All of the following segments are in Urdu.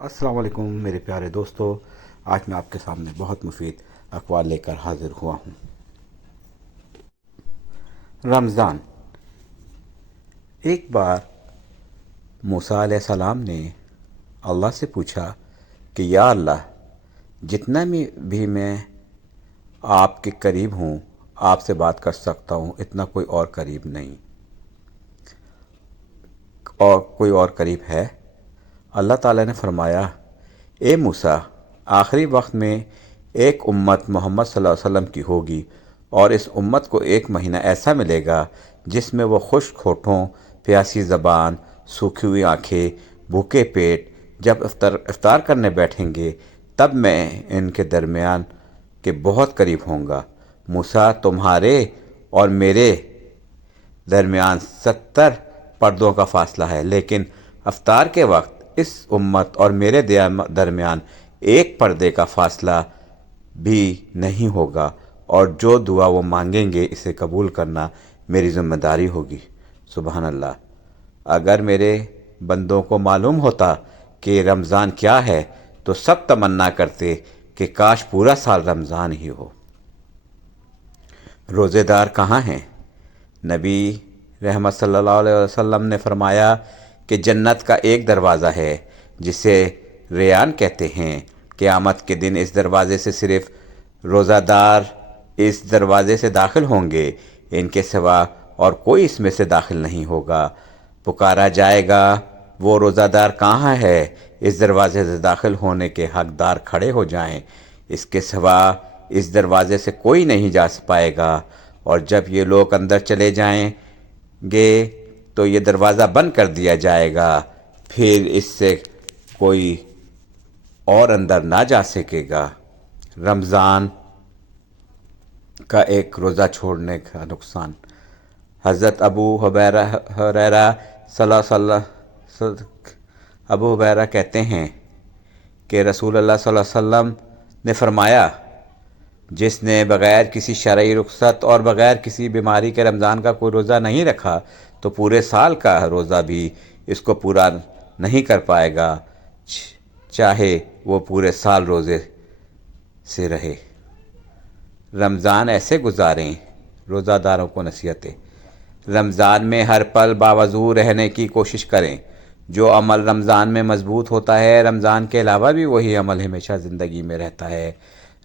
السلام علیکم میرے پیارے دوستو، آج میں آپ کے سامنے بہت مفید اقوال لے کر حاضر ہوا ہوں۔ رمضان۔ ایک بار موسیٰ علیہ السلام نے اللہ سے پوچھا کہ یا اللہ، جتنا بھی میں آپ کے قریب ہوں، آپ سے بات کر سکتا ہوں، اتنا کوئی اور قریب نہیں، اور کوئی اور قریب ہے؟ اللہ تعالیٰ نے فرمایا، اے موسیٰ، آخری وقت میں ایک امت محمد صلی اللہ علیہ وسلم کی ہوگی، اور اس امت کو ایک مہینہ ایسا ملے گا جس میں وہ خشک ہونٹوں، پیاسی زبان، سوکھی ہوئی آنکھیں، بھوکے پیٹ جب افطار کرنے بیٹھیں گے، تب میں ان کے درمیان کے بہت قریب ہوں گا۔ موسیٰ، تمہارے اور میرے درمیان 70 پردوں کا فاصلہ ہے، لیکن افطار کے وقت اس امت اور میرے درمیان ایک پردے کا فاصلہ بھی نہیں ہوگا، اور جو دعا وہ مانگیں گے اسے قبول کرنا میری ذمہ داری ہوگی۔ سبحان اللہ! اگر میرے بندوں کو معلوم ہوتا کہ رمضان کیا ہے تو سب تمنا کرتے کہ کاش پورا سال رمضان ہی ہو۔ روزے دار کہاں ہیں؟ نبی رحمت صلی اللہ علیہ وسلم نے فرمایا کہ جنت کا ایک دروازہ ہے جسے ریان کہتے ہیں۔ قیامت کے دن اس دروازے سے صرف روزہ دار اس دروازے سے داخل ہوں گے، ان کے سوا اور کوئی اس میں سے داخل نہیں ہوگا۔ پکارا جائے گا، وہ روزہ دار کہاں ہے؟ اس دروازے سے داخل ہونے کے حقدار کھڑے ہو جائیں، اس کے سوا اس دروازے سے کوئی نہیں جا پائے گا۔ اور جب یہ لوگ اندر چلے جائیں گے تو یہ دروازہ بند کر دیا جائے گا، پھر اس سے کوئی اور اندر نہ جا سکے گا۔ رمضان کا ایک روزہ چھوڑنے کا نقصان۔ حضرت ابو ہریرہ ابو ہریرہ کہتے ہیں کہ رسول اللہ صلی اللہ علیہ وسلم نے فرمایا، جس نے بغیر کسی شرعی رخصت اور بغیر کسی بیماری کے رمضان کا کوئی روزہ نہیں رکھا تو پورے سال کا روزہ بھی اس کو پورا نہیں کر پائے گا، چاہے وہ پورے سال روزے سے رہے۔ رمضان ایسے گزاریں۔ روزہ داروں کو نصیحتیں۔ رمضان میں ہر پل باوضو رہنے کی کوشش کریں۔ جو عمل رمضان میں مضبوط ہوتا ہے، رمضان کے علاوہ بھی وہی عمل ہمیشہ زندگی میں رہتا ہے۔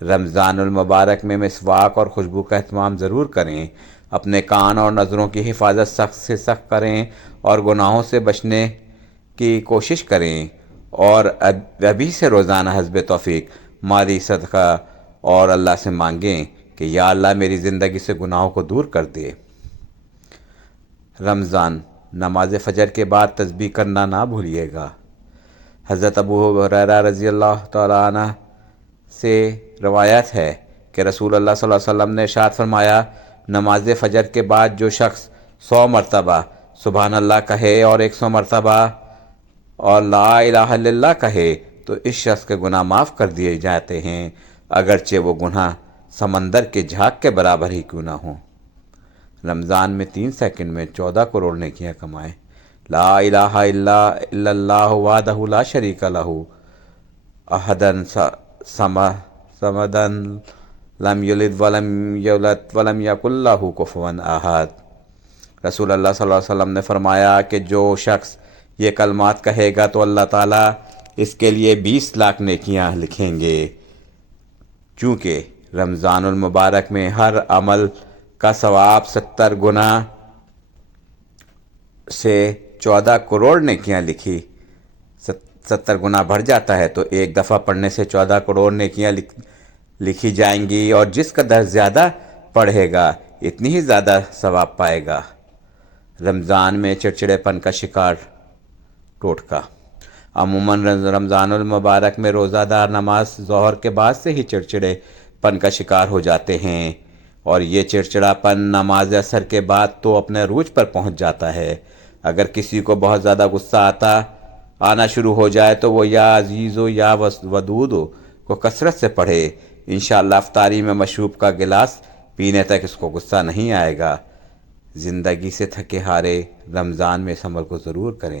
رمضان المبارک میں مسواک اور خوشبو کا اہتمام ضرور کریں۔ اپنے کان اور نظروں کی حفاظت سخت سے سخت کریں اور گناہوں سے بچنے کی کوشش کریں، اور ابھی سے روزانہ حسب توفیق مالی صدقہ اور اللہ سے مانگیں کہ یا اللہ میری زندگی سے گناہوں کو دور کر دے۔ رمضان نماز فجر کے بعد تسبیح کرنا نہ بھولیے گا۔ حضرت ابو ہریرہ رضی اللہ تعالیٰ عنہ سے روایت ہے کہ رسول اللہ صلی اللہ علیہ وسلم نے ارشاد فرمایا، نماز فجر کے بعد جو شخص 100 مرتبہ سبحان اللہ کہے اور 100 مرتبہ اور لا الہ الا اللہ کہے تو اس شخص کے گناہ معاف کر دیے جاتے ہیں، اگرچہ وہ گناہ سمندر کے جھاگ کے برابر ہی کیوں نہ ہوں۔ رمضان میں 3 سیکنڈ میں 14 کروڑ نیکیاں کمائیں۔ لا الہ الا اللہ وحدہ لا شریک لہ احدن صمدن لم یلد ولم یولد ولم یکن لہ کفوا احد۔ رسول اللہ صلی اللہ علیہ وسلم نے فرمایا کہ جو شخص یہ کلمات کہے گا تو اللہ تعالیٰ اس کے لیے 20 لاکھ نیکیاں لکھیں گے، چونکہ رمضان المبارک میں ہر عمل کا ثواب 70 گنا سے 14 کروڑ نیکیاں لکھی 70 گنا بڑھ جاتا ہے تو ایک دفعہ پڑھنے سے 14 کروڑ نیکیاں لکھی جائیں گی، اور جس قدر زیادہ پڑھے گا اتنی ہی زیادہ ثواب پائے گا۔ رمضان میں چڑچڑے پن کا شکار ٹوٹکا۔ عموماً رمضان المبارک میں روزہ دار نماز ظہر کے بعد سے ہی چڑچڑے پن کا شکار ہو جاتے ہیں، اور یہ چڑچڑا پن نماز عصر کے بعد تو اپنے عروج پر پہنچ جاتا ہے۔ اگر کسی کو بہت زیادہ غصہ آنا شروع ہو جائے تو وہ یا عزیز ہو یا ودود ہو کو کثرت سے پڑھے، انشاءاللہ افطاری میں مشروب کا گلاس پینے تک اس کو غصہ نہیں آئے گا۔ زندگی سے تھکے ہارے رمضان میں اس عمل کو ضرور کریں۔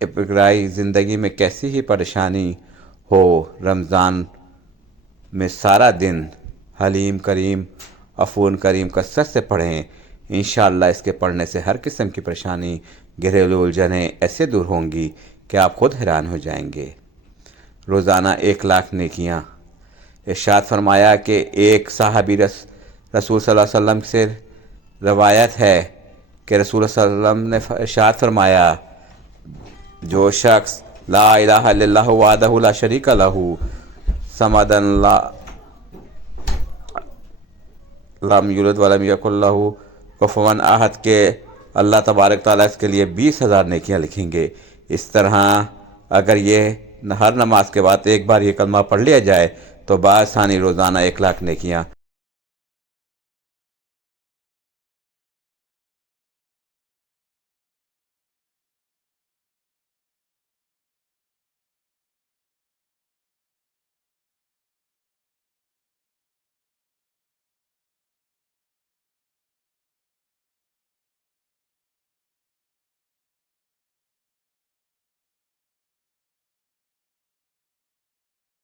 ابتدائی زندگی میں کیسی ہی پریشانی ہو، رمضان میں سارا دن حلیم کریم عفو کریم کثرت سے پڑھیں۔ انشاءاللہ اس کے پڑھنے سے ہر قسم کی پریشانی، گھریلو الجھنیں ایسے دور ہوں گی کہ آپ خود حیران ہو جائیں گے۔ روزانہ 1,00,000 نیکیاں۔ ارشاد فرمایا کہ ایک صحابی رسول صلی اللہ علیہ وسلم سے روایت ہے کہ رسول صلی اللہ علیہ وسلم نے ارشاد فرمایا، جو شخص لا الہ الا اللہ وحدہ لا شریک لہ صمدن لم یلد ولم یکن لہ کفوا احد کے اللہ تبارک تعالیٰ اس کے لیے 20,000 نیکیاں لکھیں گے۔ اس طرح اگر یہ ہر نماز کے بعد ایک بار یہ کلمہ پڑھ لیا جائے تو بآسانی روزانہ 1,00,000 نیکیاں